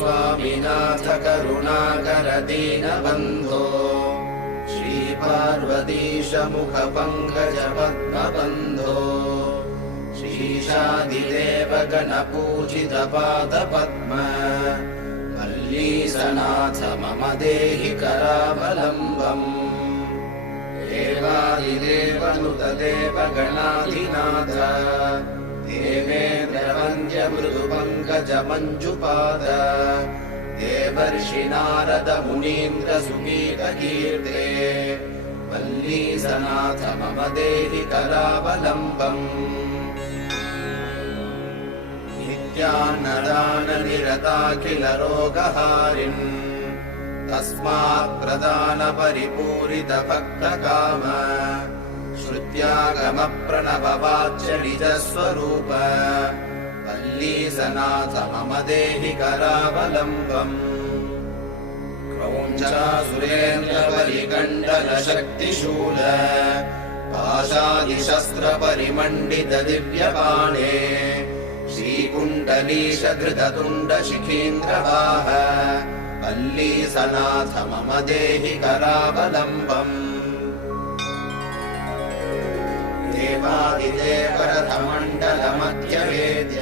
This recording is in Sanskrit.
स्वामिनाथ करुणाकर दीनबन्धो श्रीपार्वतीश मुखपङ्कज पद्मबन्धो श्रीशादिदेव गणपूजित पादपद्म वल्लीसनाथ मम देहि करावलम्बम् देवादिदेवनुत देवगणाधिनाथ देवेन्द्रवन्द्य मृदुपङ्कज मञ्जुपाद देवर्षि नारद मुनीन्द्र सुगीतकीर्ते वल्लीसनाथ मम देहि करावलम्बम् नित्यान्नदाननिरताखिल रोगहारिन् तस्मात् प्रदान परिपूरित भक्तकाम श्रुत्यागम प्रणव वाच्य निजस्वरूप वल्लीसनाथ मम देहि करावलम्बम् क्रौञ्चासुरेन्द्र परिकण्डल शक्तिशूल पाशादिशस्त्र परिमण्डित दिव्यबाणे श्रीकुण्डलीश धृततुण्ड शिखीन्द्रवाह वल्लीसनाथ मम देहि करावलम्बम् देवादिदेवरथमण्डल मध्यवेद्य